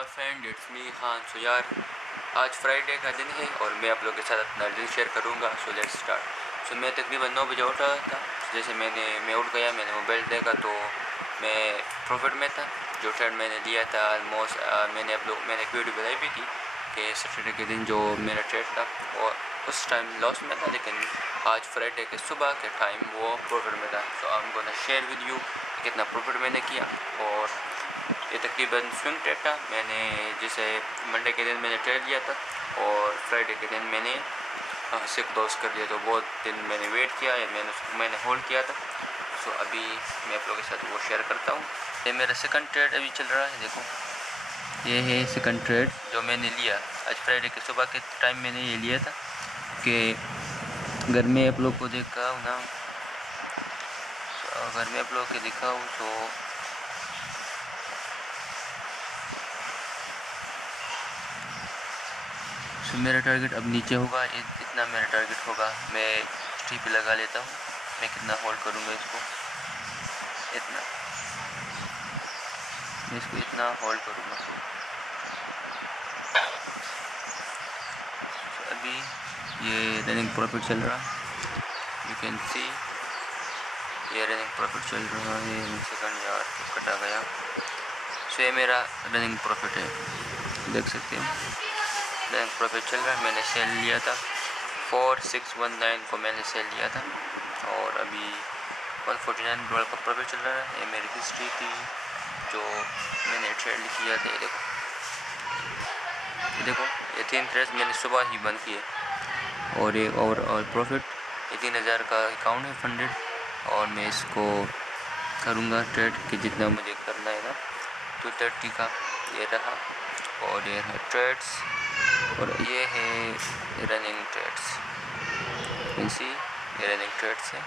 My friend, it's me Khan. So यार, आज Friday का दिन है और मैं आप लोगों के साथ अपना दिन शेयर करूंगा। So let's start. सो मैं तकरीबन 9 बजे उठा था। जैसे मैं उठ गया, मैंने मोबाइल देखा तो मैं प्रॉफिट में था। जो ट्रेड मैंने लिया था ऑलमोस्ट मैंने एक वीडियो बनाई भी थी कि सैटरडे के दिन जो मेरा ट्रेड था और उस टाइम लॉस में था, लेकिन आज फ्राइडे के सुबह के टाइम वो प्रॉफिट में था। So I am gonna share with you कितना प्रॉफिट मैंने किया। और ये तकरीबन स्विंग ट्रेड था। मैंने जैसे मंडे के दिन मैंने ट्रेड लिया था और फ्राइडे के दिन मैंने से क्लोज कर लिया। तो बहुत दिन मैंने वेट किया है, मैंने होल्ड किया था। सो अभी मैं आप लोगों के साथ वो शेयर करता हूँ। ये मेरा सेकंड ट्रेड अभी चल रहा है। देखो, ये है सेकंड ट्रेड जो मैंने लिया आज फ्राइडे के सुबह के टाइम। मैंने ये लिया था कि अगर मैं आप लोग को देखा हूँ ना, अगर मैं आप लोग को दिखाऊँ तो मेरा टारगेट अब नीचे होगा। इतना मेरा टारगेट होगा। मैं हिस्ट्री पे लगा लेता हूँ, मैं कितना होल्ड करूँगा इसको। इतना मैं इसको इतना होल्ड करूँगा। तो अभी ये रनिंग प्रॉफिट चल रहा है, यू कैन सी ये रनिंग प्रॉफिट चल रहा है। सेकंड यार तो कटा गया। सो ये मेरा रनिंग प्रॉफिट है, देख सकते हैं। रनिंग प्रॉफिट चल रहा है। मैंने सेल लिया था 4619 को मैंने सेल लिया था और अभी $149 का प्रॉफिट चल रहा है। ये मेरी हिस्ट्री थी जो मैंने ट्रेड किया था। ये देखो, ये 3 ट्रेड्स मैंने सुबह ही बंद किए और ये और प्रॉफिट ये 3000 का अकाउंट है फंडेड। और मैं इसको करूँगा ट्रेड कि जितना मुझे करना है ना 230 का। ये रहा और ये है ट्रेड्स और ये है रनिंग ट्रेड्स। इनसी ये रनिंग ट्रेड्स है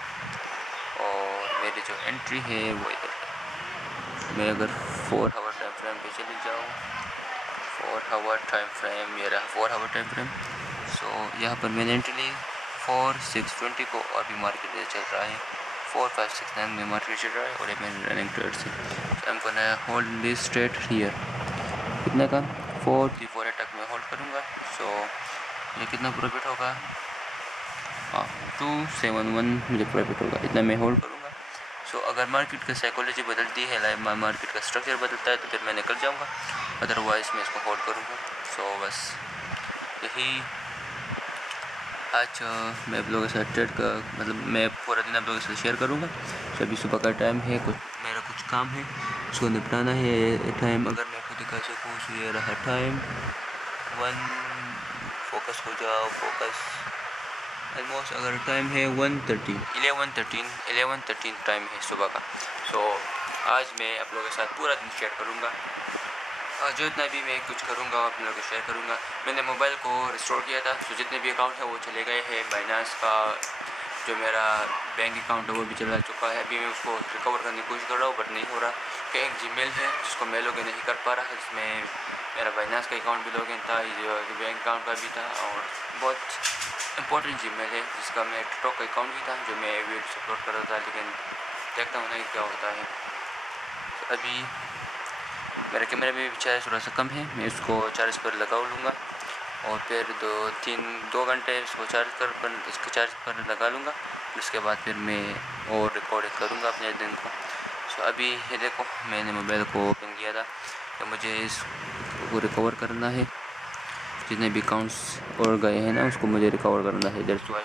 और मेरी जो एंट्री है वो इधर है। मैं अगर 4 आवर टाइम फ्रेम पे चली जाऊँ, 4 आवर टाइम फ्रेम, ये रहा 4 आवर टाइम फ्रेम। सो यहाँ पर मैंने एंट्री ली 4620 को और भी मार्केट चल रहा है 4569 में मार्केट चल रहा है और ये मेरे रनिंग ट्रेड्स है। So I am gonna hold this trade here. कितने का 434 तक मैं होल्ड करूँगा। सो ये कितना प्रॉफिट होगा, 271 मुझे प्रॉफिट होगा। इतना मैं होल्ड करूँगा। सो अगर मार्केट का साइकोलॉजी बदलती है, लाइक मार्केट का स्ट्रक्चर बदलता है तो फिर मैं निकल जाऊँगा, अदरवाइज़ मैं इसको होल्ड करूँगा। सो बस यही आज मैं आप लोगों के साथ ट्रेड का मतलब मैं पूरा दिन आप लोगों के साथ शेयर करूँगा। सो अभी सुबह का टाइम है, मेरा कुछ काम है उसको निपटाना है। टाइम अगर मैं आपको दिखा सकूँ तो ये रहा टाइम 1। फोकस हो जाओ, फोकस। ऑलमोस्ट अगर टाइम है 11:13 टाइम है सुबह का। सो आज मैं आप लोगों के साथ पूरा दिन शेयर करूँगा। जो इतना भी मैं कुछ करूँगा आप लोगों को शेयर करूँगा। मैंने मोबाइल को रिस्टोर किया था, तो जितने भी अकाउंट है वो चले गए हैं। बाइनेंस का जो मेरा बैंक अकाउंट है वो भी चला चुका है। अभी मैं उसको रिकवर करने की कोशिश कर रहा हूँ बट नहीं हो रहा। कि एक जीमेल है जिसको मैं लॉगिन नहीं कर पा रहा, जिसमें मेरा बाइनेंस का अकाउंट भी लॉगिन था, बैंक अकाउंट का भी था और बहुत इंपॉर्टेंट जीमेल है जिसका मैं टिकटॉक का अकाउंट भी था जो मैं वीडियो अपलोड कर रहा था, लेकिन देखता हूँ नहीं क्या होता है। तो अभी मेरे कैमरे में भी चार्ज थोड़ा सा कम है, मैं इसको चार्ज पर लगा लूँगा और फिर 2 घंटे इसको चार्ज पर लगा लूँगा। उसके बाद फिर मैं और रिकॉर्ड करूँगा अपने दिन को। सो अभी ये देखो, मैंने मोबाइल को ओपन किया था कि मुझे इसको रिकवर करना है। जितने भी अकाउंट्स और गए हैं ना उसको मुझे रिकवर करना है, दैट्स व्हाई।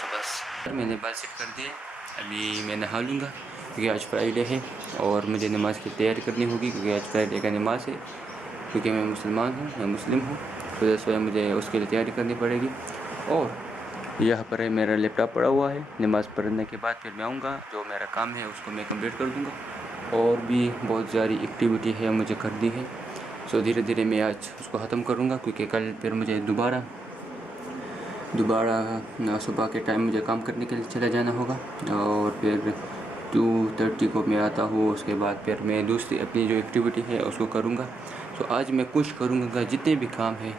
सो बस मैंने बात सेट कर दी है। अभी मैं नहा लूँगा क्योंकि आज फ्राइडे है और मुझे नमाज़ की तैयारी करनी होगी क्योंकि आज फ्राइडे का नमाज़ है। क्योंकि मैं मुसलमान हूँ, मैं मुस्लिम हूँ, तो दैट्स व्हाई मुझे उसके लिए तैयारी करनी पड़ेगी। और यहाँ पर मेरा लैपटॉप पड़ा हुआ है। नमाज़ पढ़ने के बाद फिर मैं आऊँगा, जो मेरा काम है उसको मैं कंप्लीट कर दूँगा। और भी बहुत सारी एक्टिविटी है मुझे करनी है। सो धीरे धीरे मैं आज उसको ख़त्म करूँगा क्योंकि कल फिर मुझे दोबारा सुबह के टाइम मुझे काम करने के लिए चला जाना होगा और फिर 2:30 को मैं आता हूँ। उसके बाद फिर मैं दूसरी अपनी जो एक्टिविटी है उसको करूँगा। सो आज मैं कोशिश करूँगा जितने भी काम है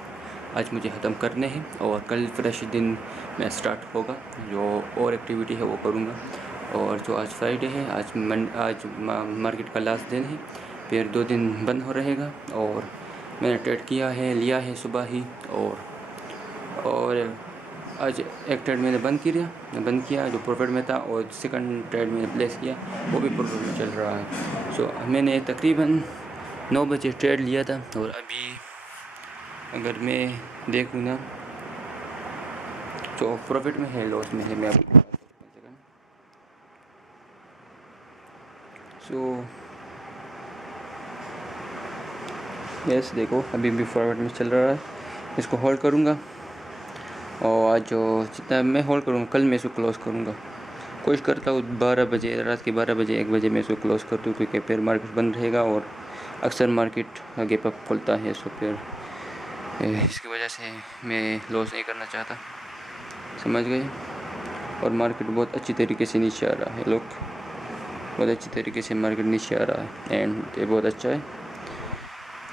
आज मुझे ख़त्म करने हैं और कल फ्रेश दिन में स्टार्ट होगा, जो और एक्टिविटी है वो करूँगा। और जो आज फ्राइडे है, आज मार्केट का लास्ट दिन है, फिर 2 दिन बंद हो रहेगा। और मैंने ट्रेड किया है, लिया है सुबह ही। और आज एक ट्रेड मैंने बंद किया जो प्रॉफिट में था, और सेकंड ट्रेड मैंने प्लेस किया, वो भी प्रॉफिट में चल रहा है। सो मैंने तकरीबन 9 बजे ट्रेड लिया था, और अभी अगर मैं देखूँ ना तो प्रॉफिट में है, लॉस में है, मैं आपको सो यस देखो अभी भी प्रॉफिट में चल रहा है। इसको होल्ड करूँगा, और आज जो जितना मैं होल्ड करूँगा कल मैं इसको क्लोज़ करूँगा। कोशिश करता हूँ 12 बजे, रात के 12 बजे 1 बजे मैं इसको क्लोज़ कर दूँ, क्योंकि फिर मार्केट बंद रहेगा और अक्सर मार्केट आगे पर खुलता है। सो फिर इसकी वजह से मैं लॉस नहीं करना चाहता, समझ गए। और मार्केट बहुत अच्छी तरीके से नीचे आ रहा है, लोग बहुत अच्छी तरीके से मार्केट नीचे आ रहा है, एंड ये बहुत अच्छा है।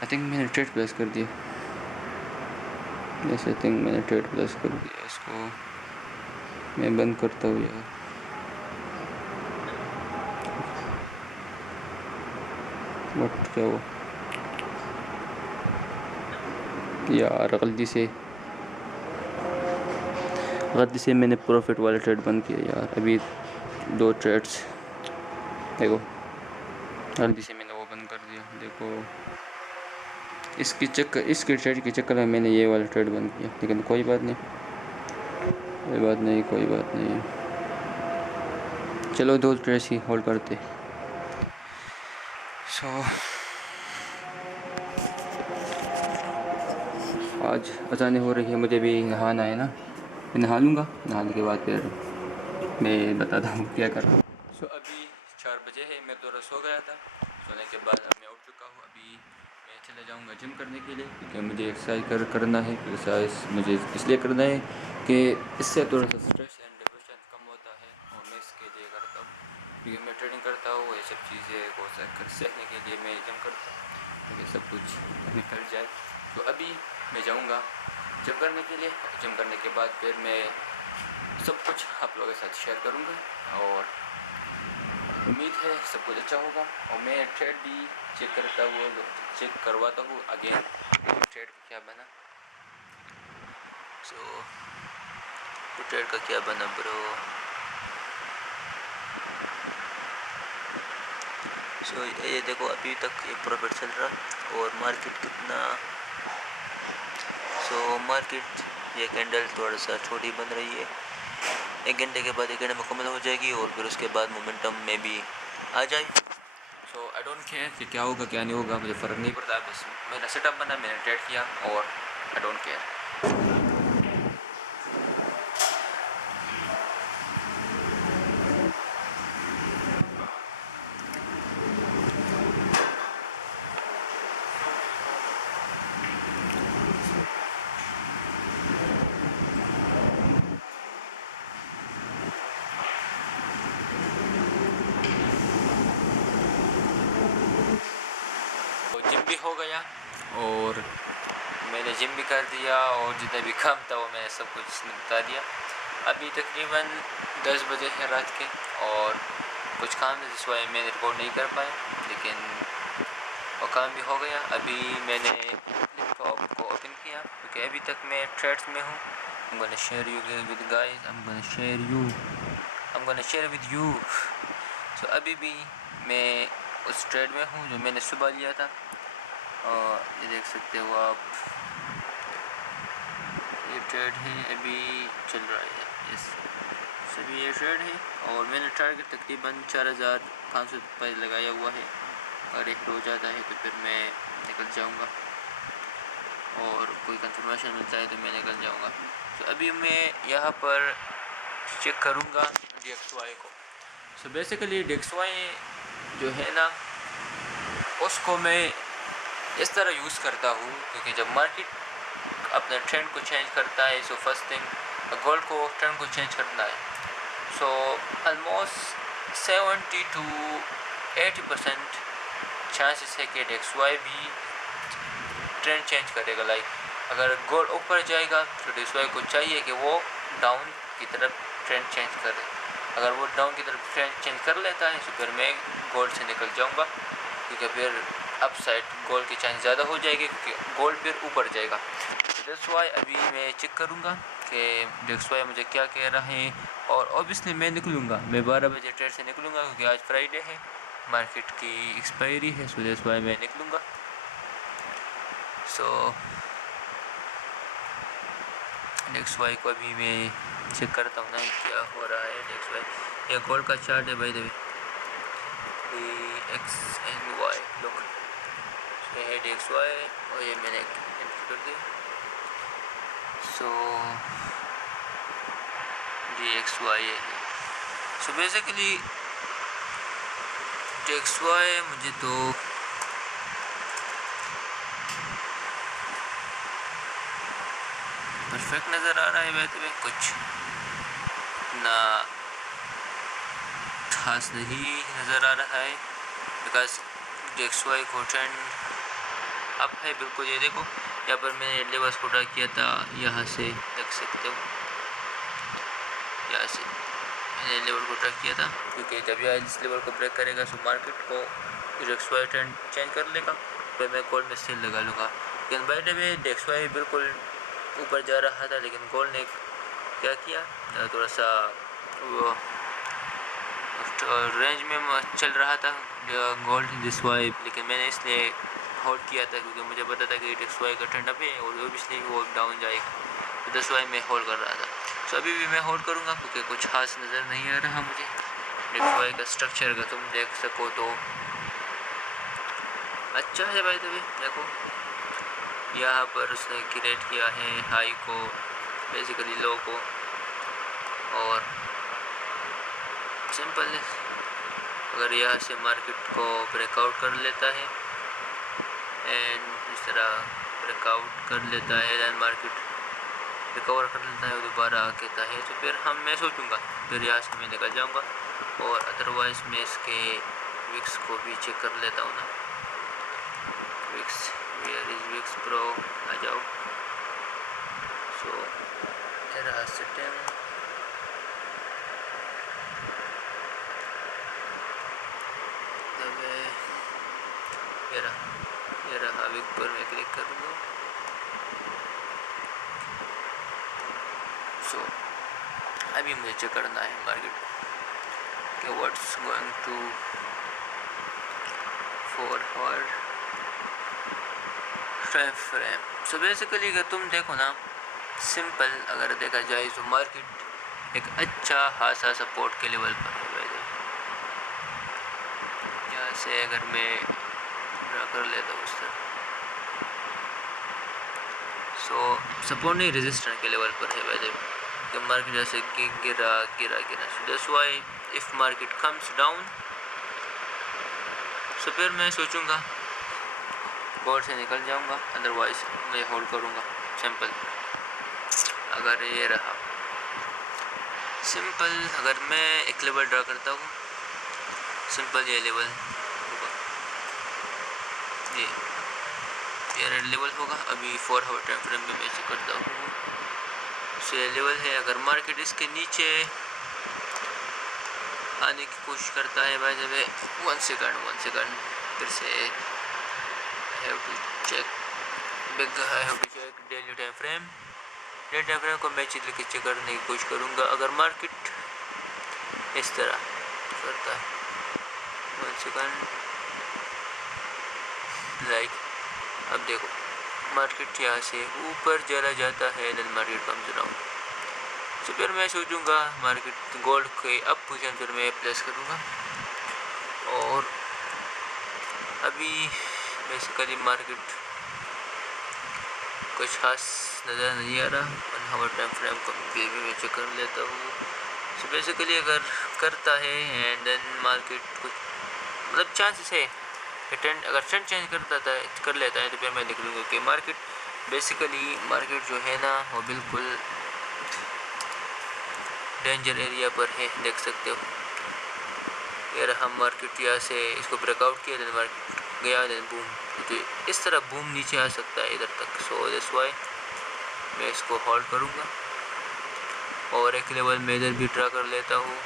आई थिंक मैंने ट्रेड प्लेस कर दिया, यस आई थिंक मैंने ट्रेड प्लेस कर दिया। इसको मैं बंद करता हूँ यार। बट क्या हुआ यार, गलती से मैंने प्रॉफिट वाला ट्रेड बंद किया यार। अभी 2 ट्रेड्स देखो, गलती से मैंने वो बंद कर दिया। देखो इसके ट्रेड के चक्कर में मैंने ये वाला ट्रेड बंद किया, लेकिन कोई बात नहीं, कोई बात नहीं। चलो 2 ट्रेड्स ही होल्ड करते। सो आज अचानक हो रही है, मुझे भी नहाना है ना, मैं नहा लूँगा, नहाने के बाद फिर मैं बताता हूँ क्या कर रहा हूँ। सो अभी 4 बजे है, मैं थोड़ा सो गया था, सोने के बाद अब मैं उठ चुका हूँ। अभी मैं चले जाऊँगा जिम करने के लिए, क्योंकि मुझे एक्सरसाइज करना है। एक्सरसाइज मुझे इसलिए करना है कि इससे थोड़ा सा स्ट्रेस एंड डिप्रेशन कम होता है, और मैं इसके लिए करता हूँ, क्योंकि मैं ट्रेनिंग करता हूँ। ये सब चीज़ें को सीखने के लिए मैं जिम करता हूँ, क्योंकि सब कुछ निकल जाए। तो अभी मैं जाऊँगा जिम करने के लिए। जिम करने के बाद फिर मैं सब कुछ आप लोगों के साथ शेयर करूँगा, और उम्मीद है सब कुछ अच्छा होगा। और मैं ट्रेड भी चेक करवाता हूँ अगेन, ट्रेड का क्या बना। सो ट्रेड का क्या बना ब्रो। सो ये देखो अभी तक ये प्रॉफिट चल रहा है, और मार्केट कितना। सो मार्केट ये कैंडल थोड़ा सा छोटी बन रही है, 1 घंटे के बाद 1 घंटे मुकम्मल हो जाएगी, और फिर उसके बाद मोमेंटम में भी आ जाए। सो आई डोंट केयर कि क्या होगा क्या नहीं होगा, मुझे फ़र्क नहीं पड़ता। बस मेरा सेटअप बना, मैंने ट्रेड किया, और आई डोंट केयर। जिम भी हो गया, और मैंने जिम भी कर दिया, और जितना भी काम था वो मैंने सब कुछ निपटा दिया। अभी तकरीबन 10 बजे है रात के, और कुछ काम है जिस वजह मैंने रिकॉर्ड नहीं कर पाया, लेकिन वो काम भी हो गया। अभी मैंने लैपटॉप को ओपन किया, क्योंकि अभी तक मैं ट्रेड्स में हूँ। I'm gonna share you with guys, I'm gonna share with you। So अभी भी मैं उस ट्रेड में हूँ जो मैंने सुबह लिया था, और ये देख सकते हो आप, ये ट्रेड है अभी चल रहा है। यस सभी ये ट्रेड है, और मैंने टारगेट तकरीबन 4500 रुपये लगाया हुआ है। अगर एक हो जाता है तो फिर मैं निकल जाऊंगा, और कोई कंफर्मेशन मिलता है तो मैं निकल जाऊंगा। तो अभी मैं यहाँ पर चेक करूँगा DXY को। सो बेसिकली DXY जो है ना, उसको मैं इस तरह यूज़ करता हूँ, क्योंकि जब मार्केट अपने ट्रेंड को चेंज करता है, सो फर्स्ट थिंग गोल्ड को ट्रेंड को चेंज करना है। सो ऑलमोस्ट 70 to 80% चांसेस है कि DXY भी ट्रेंड चेंज करेगा। लाइक अगर गोल्ड ऊपर जाएगा तो DXY को चाहिए कि वो डाउन की तरफ ट्रेंड चेंज करे। अगर वो डाउन की तरफ ट्रेंड चेंज कर लेता है तो फिर मैं गोल्ड से निकल जाऊंगा, क्योंकि फिर अप साइड गोल्ड की चांस ज़्यादा हो जाएगी क्योंकि गोल्ड फिर ऊपर जाएगा। तो दैट्स वाई अभी मैं चेक करूँगा कि दैट्स वाई मुझे क्या कह रहा है। और ऑब्वियसली मैं निकलूँगा, मैं 12 बजे ट्रेड से निकलूँगा क्योंकि आज फ्राइडे है, मार्केट की एक्सपायरी है। सो दैट्स वाई मैं निकलूँगा। सो नेक्स्ट वाई को अभी मैं चेक करता हूँ ना क्या हो रहा है। नेक्स्ट वाई ये गोल्ड का चार्ट है by the way, X and Y look, head X Y और ये मैंने एंटर कर दिया। सो ये एक्स वाई है। सो बेसिकली एक्स वाई मुझे तो परफेक्ट नज़र आ रहा है बाय द वे, कुछ ना खास नहीं नज़र आ रहा है बिकॉज एक्स वाई को ट्रेंड अप है बिल्कुल। ये देखो यहाँ पर मैंने लेवल्स को ड्रा किया था, यहाँ से देख सकते हो, यहाँ से मैंने लेवल को ड्रा किया था क्योंकि जब यह इस लेवल को ब्रेक करेगा तो मार्केट को एक्स वाई ट्रेंड चेंज कर लेगा, फिर मैं गोल्ड में सेल लगा लूँगा। लेकिन by the way X Y बिल्कुल ऊपर जा रहा था लेकिन गोल्ड ने क्या किया, थोड़ा सा वो रेंज में चल रहा था गोल्ड दिस वाई, लेकिन मैंने इसलिए होल्ड किया था क्योंकि मुझे पता था कि एक्स वाई का ट्रेंड अप है और ओबियसली वो डाउन जाएगा, तो दिस वाई मैं होल्ड कर रहा था। सो अभी भी मैं होल्ड करूँगा क्योंकि कुछ खास नज़र नहीं आ रहा मुझे। एक्स वाई का स्ट्रक्चर अगर तुम देख सको तो अच्छा है भाई। तभी देखो यहाँ पर उसने क्रिएट किया है हाई को, बेसिकली लो को, और सिंपल है अगर यहाँ से मार्केट को ब्रेकआउट कर लेता है एंड इस तरह ब्रेकआउट कर लेता है एंड मार्केट रिकवर कर लेता है और दोबारा आ कहता है तो फिर मैं सोचूंगा फिर यहाँ से मैं निकल जाऊंगा। और अदरवाइज़ मैं इसके विक्स को भी चेक कर लेता हूँ ना, Vicks where is Vicks pro, आ जाओ। सो तेरा सिस्टम ये रहा विक पर मैं क्लिक करूँगा। सो अभी मुझे चेक करना है मार्केट कि what's going to forward time frame. So basically अगर तुम देखो ना, सिंपल अगर देखा जाए तो मार्केट एक अच्छा खासा सपोर्ट के लेवल पर है। यहाँ से अगर मैं ड्रा कर लेता हूँ उस तरह, सो सपोर्ट नहीं रेजिस्टेंस के लेवल पर है वैसे कि मार्केट जैसे गिरा गिरा गिरा। So that's why if market comes down so फिर मैं सोचूंगा गोल्ड से निकल जाऊंगा, अदरवाइज मैं होल्ड करूंगा। सिंपल अगर ये रहा सिंपल, अगर मैं एक लेवल ड्रा करता हूँ, सिंपल ये लेवल होगा, ये रेड लेवल होगा। अभी 4 आवर टाइम फ्रेम में मैं चेक करता हूँ, सो ये लेवल है। अगर मार्केट इसके नीचे आने की कोशिश करता है बाय द वे, 1 सेकंड फिर से have to check daily time frame. Daily time frame को मैं चेक करने की कोशिश करूँगा। अगर मार्केट इस तरह करता है 1 सेकंड लाइक, अब देखो मार्केट यहाँ से ऊपर चला जाता है, देन मार्केट कम्स डाउन। तो फिर मैं सोचूंगा मार्केट गोल्ड के अप पोजीशन फिर मैं प्लेस करूँगा। और अभी बेसिकली मार्केट कुछ खास नज़र नहीं आ रहा। 1 आवर टाइम फ्रेम को भी मैं चेक कर लेता हूँ। सो बेसिकली अगर करता है एंड देन मार्केट कुछ मतलब चांसेस है ट्रेंड, अगर ट्रेंड चेंज कर लेता है तो फिर मैं निकलूँगा कि मार्केट जो है ना वो बिल्कुल डेंजर एरिया पर है। देख सकते हो ये रहा मार्केट, यहाँ से इसको ब्रेकआउट किया, देन मार्केट गया, देन बूम, तो इस तरह बूम नीचे आ सकता है इधर तक। सो दैट्स व्हाई मैं इसको होल्ड करूँगा और एक लेवल में इधर भी ड्रा कर लेता हूँ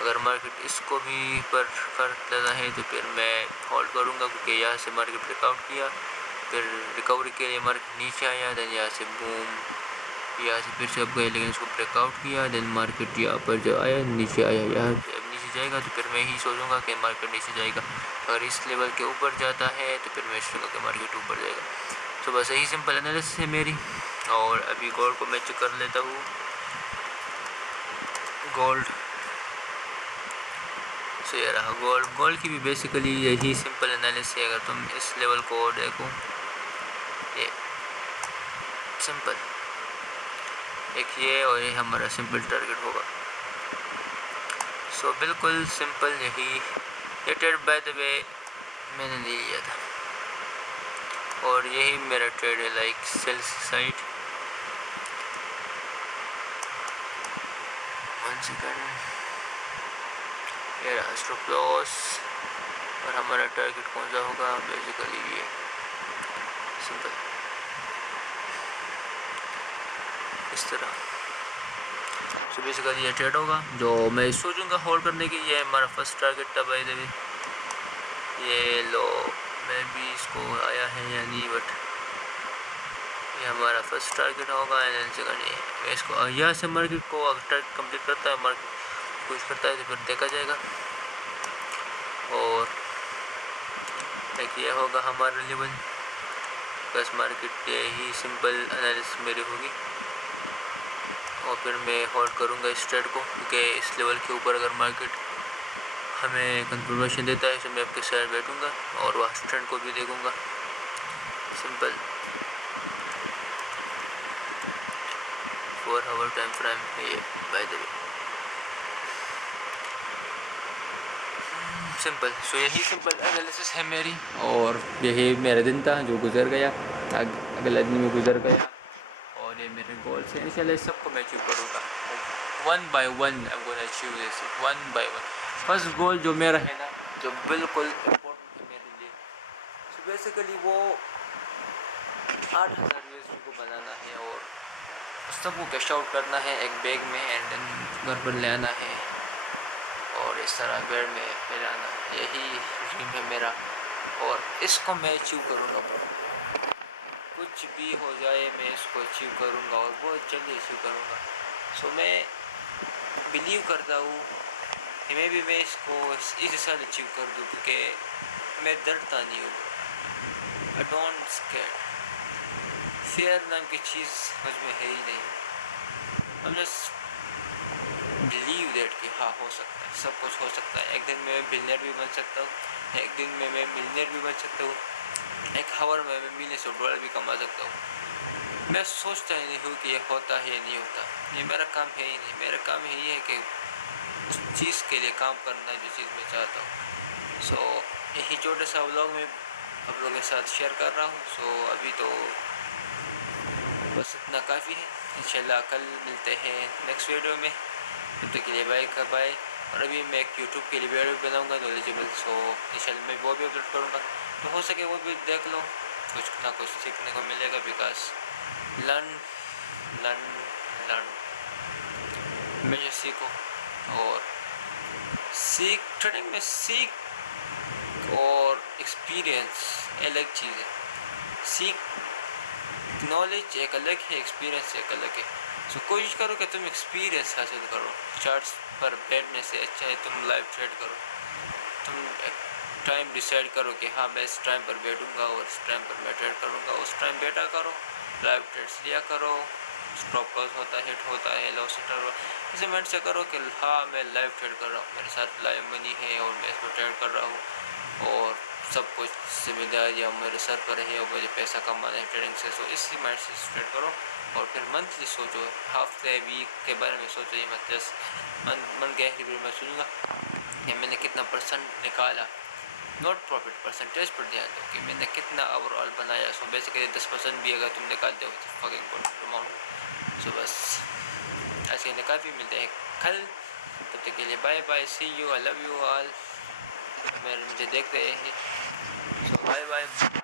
अगर मार्केट इसको भी पर कर लेना है तो फिर मैं होल्ड करूँगा, क्योंकि यहाँ से मार्केट ब्रेकआउट किया, फिर रिकवरी के लिए मार्केट नीचे आया, देन यहाँ से बूम, यहाँ से फिर से अब गए, लेकिन इसको ब्रेकआउट किया, देन मार्केट यहाँ पर जो आया नीचे आया, यहाँ से अब नीचे जाएगा तो फिर मैं ही सोचूंगा कि मार्केट नीचे जाएगा। अगर इस लेवल के ऊपर जाता है तो फिर मैं सोचूंगा कि मार्केट ऊपर जाएगा। तो बस यही सिंपल एनालिसिस है मेरी। और अभी गोल्ड को मैं चेक कर लेता हूँ। गोल्ड से ये रहा गोल्ड की भी बेसिकली यही सिंपल एनालिसिस है। अगर तुम इस लेवल को देखो, ये सिंपल एक ये और ये हमारा सिंपल टारगेट होगा। सो बिल्कुल सिंपल यही। ये ट्रेड बाय द वे मैंने ले लिया था और यही मेरा ट्रेड है, लाइक सेल्स साइड। 1 सेकंड, ये रहा स्टॉप लॉस और हमारा टारगेट कौन सा होगा, बेसिकली ये सिंपल इस तरह। सो बेसिकली ये ट्रेड होगा जो मैं सोचूंगा होल्ड करने की। ये हमारा फर्स्ट टारगेट था बाय द वे। ये लो मैं भी इसको आया है या नहीं, बट ये हमारा फर्स्ट टारगेट होगा। एंड सेकंड मैं इसको यहाँ से मार्केट को अगर टारगेट कंप्लीट करता है, मार्केट कुछ करता है तो फिर देखा जाएगा। और एक ये होगा हमारा लेवल, बस मार्केट यही सिंपल एनालिसिस मेरी होगी। और फिर मैं होल्ड करूँगा इस ट्रेड को, क्योंकि इस लेवल के ऊपर अगर मार्केट हमें कंफर्मेशन देता है तो मैं आपके साइड बैठूँगा और वहाँ ट्रेंड को भी देखूँगा। सिंपल 4 आवर टाइम फ्रेम है ये बाय द वे, सिंपल। सो यही सिंपल एनालिसिस है मेरी। और यही मेरा दिन था जो गुजर गया, अगला दिन में गुजर गया। और ये मेरे गोल्स हैं, इंशाल्लाह सबको मैं अचीव करूँगा। 1 by 1 I am gonna achieve this 1 by 1। First goal जो मेरा है ना, जो बिल्कुल इम्पोर्टेंट है मेरे लिए, सो बेसिकली वो 8000 यूएसडी को बनाना है और सबको कैश आउट करना है एक बैग में एंड देन घर पर ले आना है और इस तरह घर में फैलाना। यही ड्रीम है मेरा और इसको मैं अचीव करूँगा। कुछ भी हो जाए मैं इसको अचीव करूँगा और बहुत जल्दी अचीव करूँगा। सो मैं बिलीव करता हूँ कि मैं इसको इस साल अचीव कर दूँ, क्योंकि मैं डरता नहीं हूँ। I don't scared. फेयर नाम की चीज़ मुझ में है ही नहीं। आई जस्ट बिलीव दैट कि हाँ हो सकता है, सब कुछ हो सकता है। एक दिन में मैं बिलियनर भी बन सकता हूँ, एक दिन में मैं मिलियनर भी बन सकता हूँ, एक हावर में मैं $1 मिलियन भी कमा सकता हूँ। मैं सोचता ही नहीं हूँ कि ये होता है या नहीं होता। ये मेरा काम है ही नहीं। मेरा काम यही है कि उस चीज़ के लिए काम करना जो चीज़ मैं चाहता हूँ। सो यही छोटा सा व्लॉग में आप लोगों के साथ शेयर कर रहा हूँ। सो अभी तो बस इतना काफ़ी है। इंशाल्लाह कल मिलते हैं नेक्स्ट वीडियो में। तब तक के लिए बाय का बाय। और अभी मैं एक यूट्यूब के लिए वीडियो बनाऊँगा नॉलेजेबल, सो इंशाल्लाह मैं वो भी अपलोड करूँगा। तो हो सके वो भी देख लो, कुछ ना कुछ सीखने को मिलेगा। बिकॉज लर्न हमेशा सीखो और ट्रेडिंग में सीख और एक्सपीरियंस अलग चीज़ है। सीख नॉलेज एक अलग है, एक्सपीरियंस एक अलग है। सो कोशिश करो कि तुम एक्सपीरियंस हासिल करो। चार्ट्स पर बैठने से अच्छा है तुम लाइव ट्रेड करो। तुम टाइम डिसाइड करो कि हाँ मैं इस टाइम पर बैठूंगा और इस टाइम पर मैं ट्रेड करूंगा। उस टाइम बैठा करो, लाइव ट्रेड्स लिया करो। स्टॉप लॉस होता है, हिट होता है, लॉस हिटर ऐसे माइंड से करो कि हाँ मैं लाइव ट्रेड कर रहा हूँ, मेरे साथ लाइव मनी है और मैं इसको ट्रेड कर रहा हूँ और सब कुछ जिम्मेदारियाँ मेरे सर पर है और मुझे पैसा कमाना है ट्रेडिंग से। सो इसी माइंड से ट्रेड करो और फिर मंथली सोचो, हफ्ते वीक के बारे में सोचो। ये मत जस्ट मन गहरी में मैं सोचूंगा कि मैंने कितना परसेंट निकाला, नॉट प्रॉफिट परसेंटेज पर ध्यान दो कि मैंने कितना ओवरऑल बनाया। सो बेसिकली 10% भी अगर तुम निकालते हो तो फकिंग गुड अमाउंट। सो बस ऐसे काफ़ी मिलते हैं कल। तब तक के लिए bye bye, see you, I love you all. मुझे देख रहे हैं, सो बाय बाय।